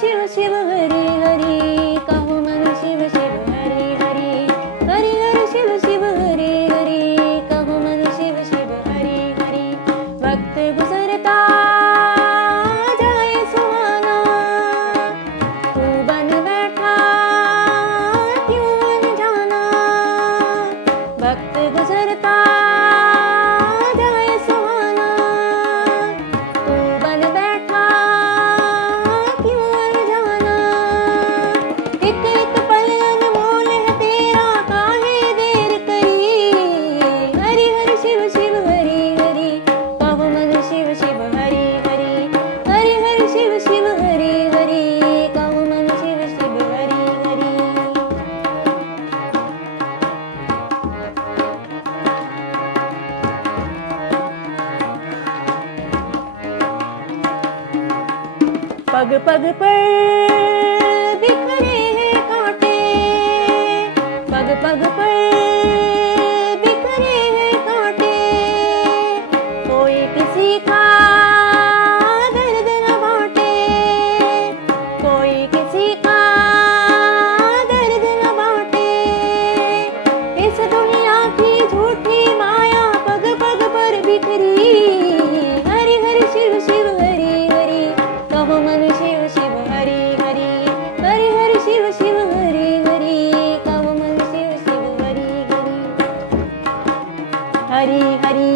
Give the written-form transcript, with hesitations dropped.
शिव शिव हरी हरी कहो मन शिव शिव हरी हरी हरी हरी शिव शिव हरी हरी कहो मन शिव शिव हरी हरी वक्त गुजरता जाए सुहाना तू बन बैठा क्यों अनजाना वक्त गुजरता जाए सुहाना तू बन बैठा क्यों अनजाना एक एक पल अनमोल है तेरा काहे देर करी हरि हरि शिव शिव हरि हरि कहो मन शिव शिव हरि हरि हरि हरि शिव शिव हरि हरि कहो मन शिव शिव हरि हरि पग पग पर बिखरे हैं कांटे पग पग पर बिखरे हैं कांटे कोई किसी का दर्द न बांटे कोई किसी का दर्द न बांटे इस दुनिया की झूठी माया पग पग पर बिखरी हरि हरि शिव शिव हरि हरि कहो मन शिव शिव हरि हरि हरि हरि शिव शिव हरि हरि कहो मन शिव शिव हरि हरि हरि हरि